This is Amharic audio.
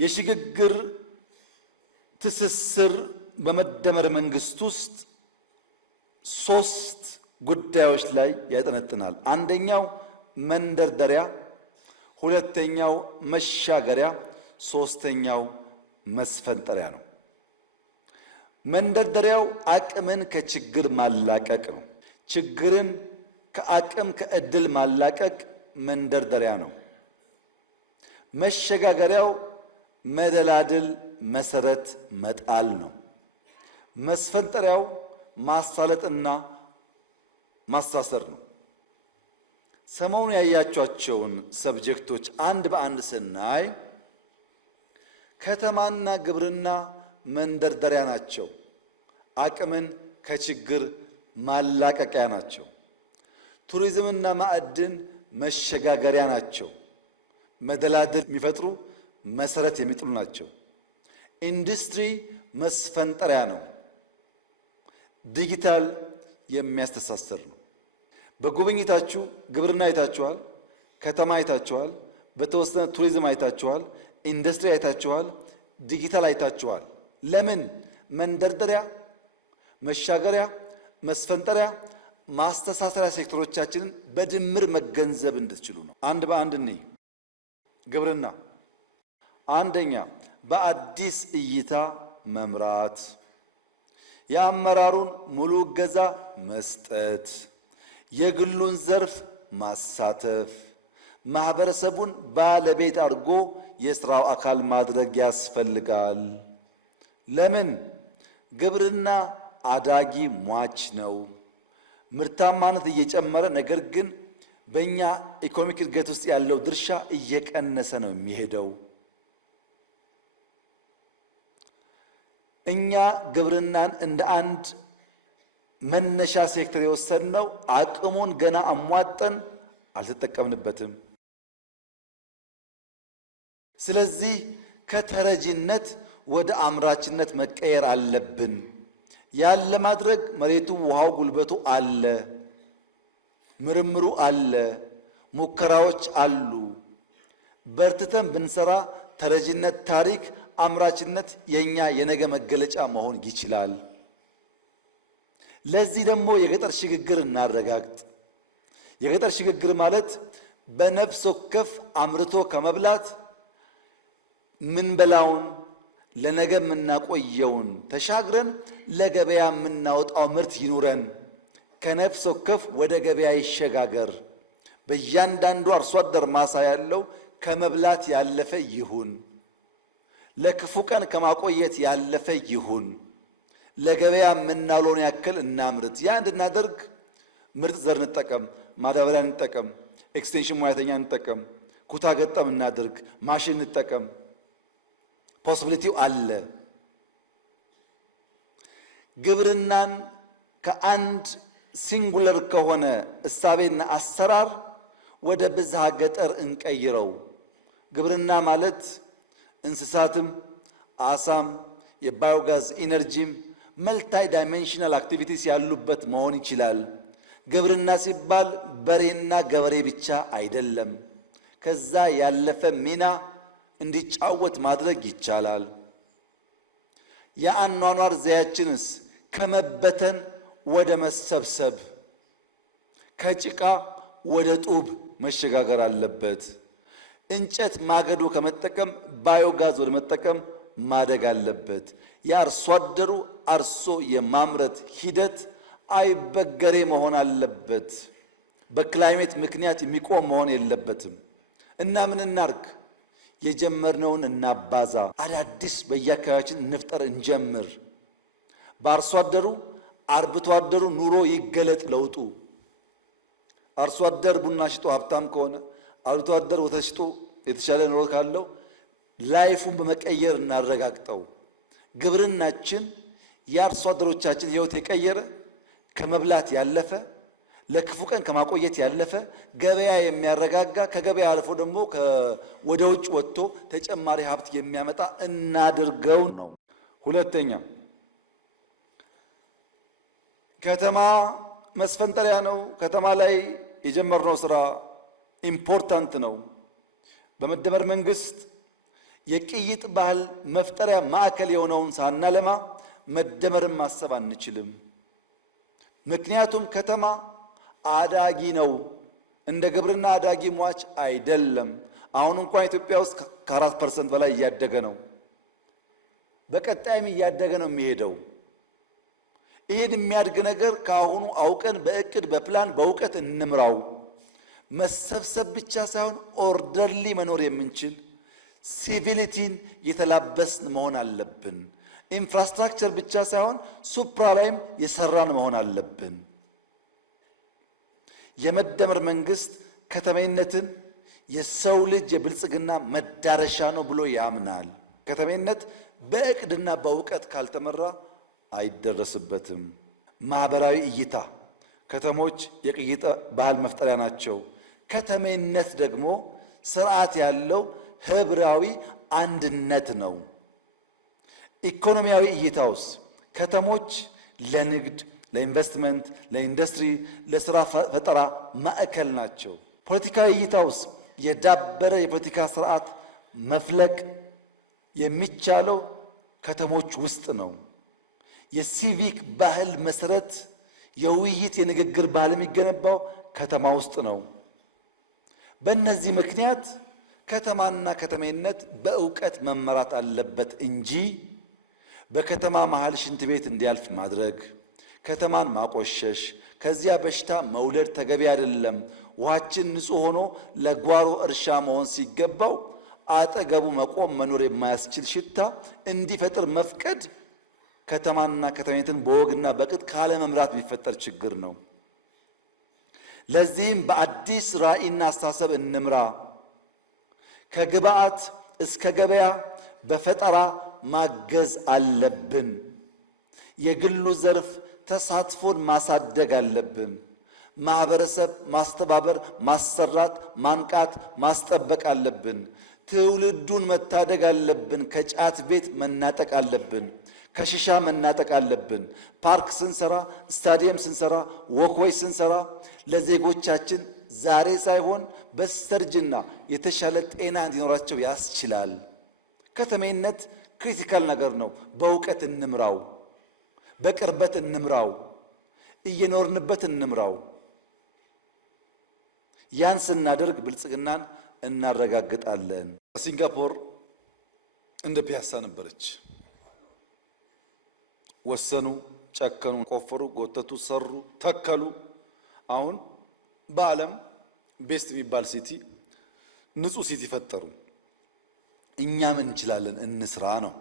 የሽግግር ትስስር በመደመር መንግስት ውስጥ ሶስት ጉዳዮች ላይ ያጠነጥናል። አንደኛው መንደርደሪያ፣ ሁለተኛው መሻገሪያ፣ ሶስተኛው መስፈንጠሪያ ነው። መንደርደሪያው አቅምን ከችግር ማላቀቅ ነው። ችግርን ከአቅም ከእድል ማላቀቅ መንደርደሪያ ነው። መሸጋገሪያው መደላድል መሰረት መጣል ነው። መስፈንጠሪያው ማሳለጥና ማሳሰር ነው። ሰሞኑን ያያቸዋቸውን ሰብጀክቶች አንድ በአንድ ስናይ ከተማና ግብርና መንደርደሪያ ናቸው። አቅምን ከችግር ማላቀቂያ ናቸው። ቱሪዝምና ማዕድን መሸጋገሪያ ናቸው። መደላድል የሚፈጥሩ መሰረት የሚጥሉ ናቸው። ኢንዱስትሪ መስፈንጠሪያ ነው። ዲጂታል የሚያስተሳስር ነው። በጉብኝታችሁ ግብርና አይታችኋል፣ ከተማ አይታችኋል፣ በተወሰነ ቱሪዝም አይታችኋል፣ ኢንዱስትሪ አይታችኋል፣ ዲጂታል አይታችኋል። ለምን? መንደርደሪያ፣ መሻገሪያ፣ መስፈንጠሪያ፣ ማስተሳሰሪያ ሴክተሮቻችንን በድምር መገንዘብ እንድትችሉ ነው። አንድ በአንድ እንይ። ግብርና አንደኛ በአዲስ እይታ መምራት፣ የአመራሩን ሙሉ እገዛ መስጠት፣ የግሉን ዘርፍ ማሳተፍ፣ ማህበረሰቡን ባለቤት አድርጎ የስራው አካል ማድረግ ያስፈልጋል። ለምን? ግብርና አዳጊ ሟች ነው። ምርታማነት እየጨመረ ነገር ግን በእኛ ኢኮኖሚክ እድገት ውስጥ ያለው ድርሻ እየቀነሰ ነው የሚሄደው። እኛ ግብርናን እንደ አንድ መነሻ ሴክተር የወሰድነው አቅሙን ገና አሟጠን አልተጠቀምንበትም። ስለዚህ ከተረጂነት ወደ አምራችነት መቀየር አለብን። ያን ለማድረግ መሬቱ፣ ውሃው፣ ጉልበቱ አለ፣ ምርምሩ አለ፣ ሙከራዎች አሉ። በርትተን ብንሰራ ተረጂነት ታሪክ፣ አምራችነት የኛ የነገ መገለጫ መሆን ይችላል። ለዚህ ደግሞ የገጠር ሽግግር እናረጋግጥ። የገጠር ሽግግር ማለት በነፍስ ወከፍ አምርቶ ከመብላት ምንበላውን ለነገ የምናቆየውን ተሻግረን ለገበያ የምናወጣው ምርት ይኑረን። ከነፍስ ወከፍ ወደ ገበያ ይሸጋገር። በእያንዳንዱ አርሶ አደር ማሳ ያለው ከመብላት ያለፈ ይሁን። ለክፉ ቀን ከማቆየት ያለፈ ይሁን። ለገበያ የምናውለውን ያክል እናምርት። ያ እንድናደርግ ምርጥ ዘር እንጠቀም፣ ማዳበሪያ እንጠቀም፣ ኤክስቴንሽን ሙያተኛ እንጠቀም፣ ኩታ ገጠም እናድርግ፣ ማሽን እንጠቀም። ፖሲቢሊቲው አለ። ግብርናን ከአንድ ሲንጉለር ከሆነ እሳቤና አሰራር ወደ ብዝሃ ገጠር እንቀይረው። ግብርና ማለት እንስሳትም፣ አሳም፣ የባዮጋዝ ኢነርጂም መልታይ ዳይሜንሽናል አክቲቪቲስ ያሉበት መሆን ይችላል። ግብርና ሲባል በሬና ገበሬ ብቻ አይደለም። ከዛ ያለፈ ሚና እንዲጫወት ማድረግ ይቻላል። የአኗኗር ዘያችንስ ከመበተን ወደ መሰብሰብ፣ ከጭቃ ወደ ጡብ መሸጋገር አለበት። እንጨት ማገዶ ከመጠቀም ባዮጋዝ ወደ መጠቀም ማደግ አለበት። የአርሶ አደሩ አርሶ የማምረት ሂደት አይበገሬ መሆን አለበት። በክላይሜት ምክንያት የሚቆም መሆን የለበትም። እና ምን እናርግ? የጀመርነውን እናባዛ። አዳዲስ በየአካባቢያችን እንፍጠር፣ እንጀምር። በአርሶ አደሩ አርብቶ አደሩ ኑሮ ይገለጥ ለውጡ። አርሶ አደር ቡና ሽጦ ሀብታም ከሆነ አርብቶ አደር ወተት ሽጦ የተሻለ ኑሮ ካለው ላይፉን በመቀየር እናረጋግጠው። ግብርናችን የአርሶ አደሮቻችን ህይወት የቀየረ ከመብላት ያለፈ ለክፉ ቀን ከማቆየት ያለፈ ገበያ የሚያረጋጋ ከገበያ አልፎ ደግሞ ወደ ውጭ ወጥቶ ተጨማሪ ሀብት የሚያመጣ እናድርገው ነው። ሁለተኛ ከተማ መስፈንጠሪያ ነው። ከተማ ላይ የጀመርነው ስራ ኢምፖርታንት ነው። በመደመር መንግስት የቅይጥ ባህል መፍጠሪያ ማዕከል የሆነውን ሳናለማ መደመርን ማሰብ አንችልም። ምክንያቱም ከተማ አዳጊ ነው። እንደ ግብርና አዳጊ ሟች አይደለም። አሁን እንኳን ኢትዮጵያ ውስጥ ከ4% በላይ እያደገ ነው። በቀጣይም እያደገ ነው የሚሄደው። ይሄን የሚያድግ ነገር ከአሁኑ አውቀን በእቅድ በፕላን በእውቀት እንምራው። መሰብሰብ ብቻ ሳይሆን ኦርደርሊ መኖር የምንችል ሲቪሊቲን የተላበስን መሆን አለብን። ኢንፍራስትራክቸር ብቻ ሳይሆን ሱፕራ ላይም የሰራን መሆን አለብን። የመደመር መንግስት ከተሜነትን የሰው ልጅ የብልጽግና መዳረሻ ነው ብሎ ያምናል። ከተሜነት በእቅድና በእውቀት ካልተመራ አይደረስበትም። ማህበራዊ እይታ ከተሞች የቅይጥ ባህል መፍጠሪያ ናቸው። ከተሜነት ደግሞ ስርዓት ያለው ህብራዊ አንድነት ነው። ኢኮኖሚያዊ እይታውስ ከተሞች ለንግድ፣ ለኢንቨስትመንት፣ ለኢንዱስትሪ፣ ለስራ ፈጠራ ማዕከል ናቸው። ፖለቲካዊ እይታውስ የዳበረ የፖለቲካ ስርዓት መፍለቅ የሚቻለው ከተሞች ውስጥ ነው። የሲቪክ ባህል መሰረት የውይይት የንግግር ባህል የሚገነባው ከተማ ውስጥ ነው። በእነዚህ ምክንያት ከተማና ከተሜነት በእውቀት መመራት አለበት እንጂ በከተማ መሃል ሽንት ቤት እንዲያልፍ ማድረግ፣ ከተማን ማቆሸሽ፣ ከዚያ በሽታ መውለድ ተገቢ አይደለም። ውሃችን ንጹህ ሆኖ ለጓሮ እርሻ መሆን ሲገባው አጠገቡ መቆም መኖር የማያስችል ሽታ እንዲፈጥር መፍቀድ ከተማና ከተሜነትን በወግና በቅጥ ካለ መምራት የሚፈጠር ችግር ነው። ለዚህም በአዲስ ራዕይና አስተሳሰብ እንምራ። ከግብዓት እስከ ገበያ በፈጠራ ማገዝ አለብን። የግሉ ዘርፍ ተሳትፎን ማሳደግ አለብን። ማህበረሰብ ማስተባበር፣ ማሰራት፣ ማንቃት፣ ማስጠበቅ አለብን። ትውልዱን መታደግ አለብን። ከጫት ቤት መናጠቅ አለብን። ከሽሻ መናጠቅ አለብን። ፓርክ ስንሰራ፣ ስታዲየም ስንሰራ፣ ወክወይ ስንሰራ ለዜጎቻችን ዛሬ ሳይሆን በስተርጅና የተሻለ ጤና እንዲኖራቸው ያስችላል። ከተሜነት ክሪቲካል ነገር ነው። በእውቀት እንምራው፣ በቅርበት እንምራው፣ እየኖርንበት እንምራው። ያን ስናደርግ ብልጽግናን እናረጋግጣለን። ሲንጋፖር እንደ ፒያሳ ነበረች። ወሰኑ፣ ጨከኑ፣ ቆፈሩ፣ ጎተቱ፣ ሰሩ፣ ተከሉ። አሁን በዓለም ቤስት የሚባል ሲቲ፣ ንጹህ ሲቲ ፈጠሩ። እኛም እንችላለን፣ እንስራ ነው።